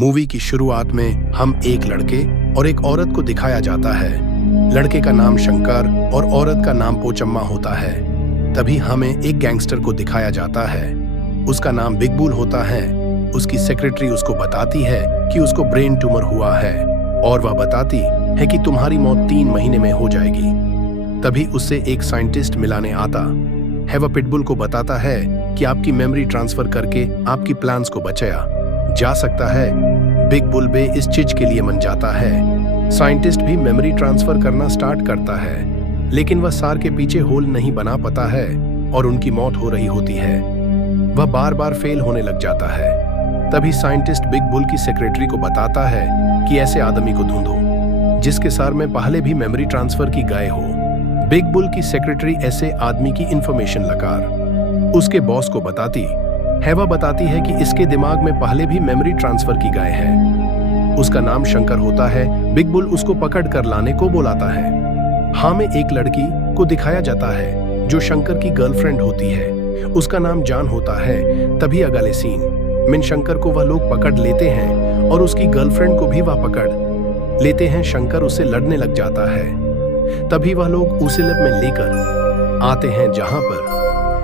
Movie की शुरुआत में हम एक लड़के और एक औरत को दिखाया जाता है। लड़के का नाम शंकर और औरत का नाम पोचम्मा होता है। तभी हमें एक गैंगस्टर को दिखाया जाता है। उसका नाम बिग बुल होता है। उसकी सेक्रेटरी उसको बताती है कि उसको ब्रेन ट्यूमर हुआ है और वह बताती है कि तुम्हारी मौत 3 महीने में हो जाएगी। तभी उससे एक साइंटिस्ट मिलाने आता है। वह पिटबुल को बताता है कि आपकी मेमोरी ट्रांसफर करके आपकी प्लान्स को बचाया जा सकता है। बिग बुल बे इस चीज के लिए मन जाता है। साइंटिस्ट भी मेमोरी ट्रांसफर करना स्टार्ट करता है, लेकिन वह सार के पीछे होल नहीं बना पाता है और उनकी मौत हो रही होती है। वह बार बार फेल होने लग जाता है। तभी साइंटिस्ट बिग बुल की सेक्रेटरी को बताता है कि ऐसे आदमी को ढूंढो जिसके सार में पहले भी मेमोरी ट्रांसफर की गए हो। बिग बुल की सेक्रेटरी ऐसे आदमी की इंफॉर्मेशन लकार उसके बॉस को बताती है। वह बताती है कि इसके दिमाग में पहले भी मेमोरी ट्रांसफर की गए हैं। उसका नाम शंकर होता है। बिग बुल उसको पकड़ कर लाने को बुलाता है। हमें एक लड़की को दिखाया जाता है जो शंकर की गर्लफ्रेंड होती है। उसका नाम जान होता है। तभी अगले सीन में शंकर को वह लोग पकड़ लेते हैं और उसकी गर्लफ्रेंड को भी वह पकड़ लेते हैं। शंकर उससे लड़ने लग जाता है। तभी वह लोग उसे लैब में लेकर आते हैं, जहां पर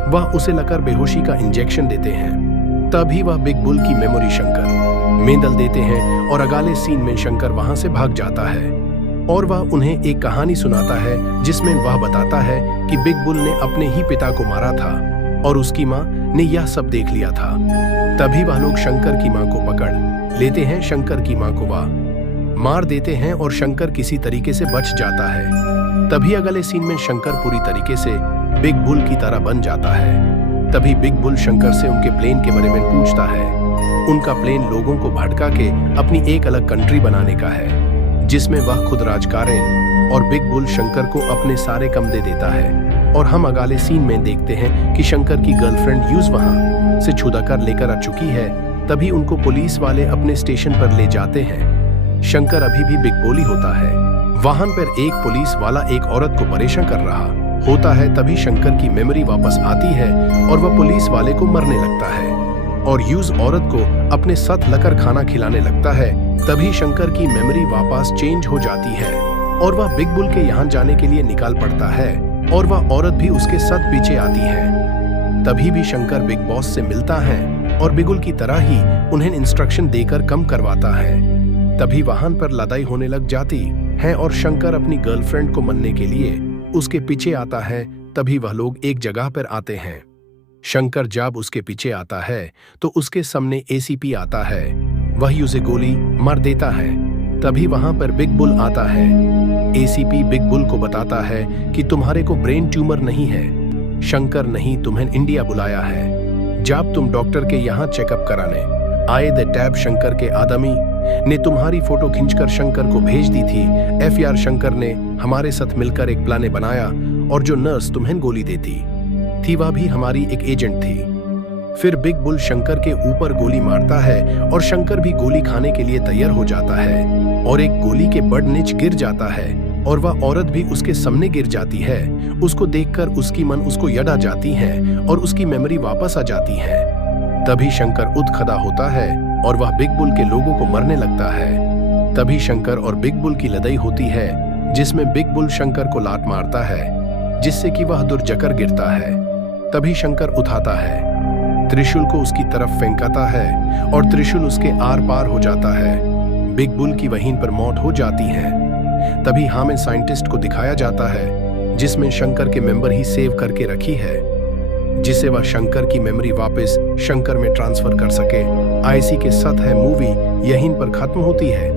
वह उसे लकर बेहोशी का इंजेक्शन देते हैं। तभी वह बिग बुल की मेमोरी शंकर में डाल देते हैं और अगले सीन में शंकर वहां से भाग जाता है और वह उन्हें एक कहानी सुनाता है जिसमें वह बताता है कि बिग बुल ने अपने ही पिता को मारा था और उसकी मां ने यह सब देख लिया था। तभी वह लोग शंकर की मां को पकड़ लेते हैं। शंकर की मां को वह मार देते हैं और शंकर किसी तरीके से बच जाता है। तभी अगले सीन में शंकर पूरी तरीके से बिग बुल की तरह बन जाता है। तभी बिग बुल शंकर से उनके प्लेन के बारे में पूछता है। उनका प्लेन लोगों को भड़का के अपनी एक अलग कंट्री बनाने का है, जिसमें वह खुद राजकारण और बिग बुल शंकर को अपने सारे कम दे देता है। और हम अगले सीन में देखते हैं कि शंकर की गर्लफ्रेंड यूज वहां से छुड़ा कर लेकर आ चुकी है। तभी उनको पुलिस वाले अपने स्टेशन पर ले जाते हैं। शंकर अभी भी बिग बुल ही होता है। वाहन पर एक पुलिस वाला एक औरत को परेशान कर रहा होता है। तभी शंकर की मेमोरी वापस आती है और वह पुलिस वाले को मरने लगता है और यूज औरत को अपने साथ लकर खाना खिलाने लगता है। तभी शंकर की मेमोरी वापस चेंज हो जाती है और वह बिग बुल के यहाँ जाने के लिए निकाल पड़ता है और वह औरत भी उसके साथ पीछे आती है। तभी भी शंकर बिग बॉस से मिलता है और बिग बुल की तरह ही उन्हें इंस्ट्रक्शन देकर कम करवाता है। तभी वाहन पर लड़ाई होने लग जाती है और शंकर अपनी गर्लफ्रेंड को मरने के लिए उसके पीछे आता है। तभी वह लोग एक जगह पर आते हैं। शंकर जब उसके पीछे आता है तो उसके सामने एसीपी आता है। वही उसे गोली मार देता है। तभी वहां पर बिग बुल आता है। एसीपी बिग बुल को बताता है कि तुम्हारे को ब्रेन ट्यूमर नहीं है, शंकर नहीं तुम्हें इंडिया बुलाया है। जब तुम डॉक्टर के यहाँ चेकअप कराने आए थे टैब शंकर के आदमी ने तुम्हारी फोटो खींचकर शंकर को भेज दी थी। एफआर शंकर ने हमारे साथ मिलकर एक प्लान बनाया और जो नर्स तुम्हें गोली देती थी वह भी हमारी एक एजेंट थी। फिर बिग बुल शंकर के ऊपर गोली मारता है और शंकर भी गोली खाने के लिए तैयार हो जाता है और एक गोली के बड़ नीचे गिर जाता है और वह औरत भी उसके सामने गिर जाती है। उसको देखकर उसकी मन उसको याद आ जाती है और उसकी मेमोरी वापस आ जाती है। तभी शंकर उठ खड़ा होता है और वह बिग बुल के लोगों को मरने लगता है। तभी शंकर और बिग बुल की लड़ाई होती है, जिसमें बिग बुल शंकर को लात मारता है जिससे कि वह दूर जाकर गिरता है। तभी शंकर उठाता है, त्रिशूल को उसकी तरफ फेंकता है और त्रिशूल उसके आर पार हो जाता है। बिग बुल की वहीं पर मौत हो जाती है। तभी हमें साइंटिस्ट को दिखाया जाता है जिसमें शंकर के मेंबर ही सेव करके रखी है, जिससे वह शंकर की मेमोरी वापस शंकर में ट्रांसफर कर सके। आईसी के साथ है मूवी यहीं पर खत्म होती है।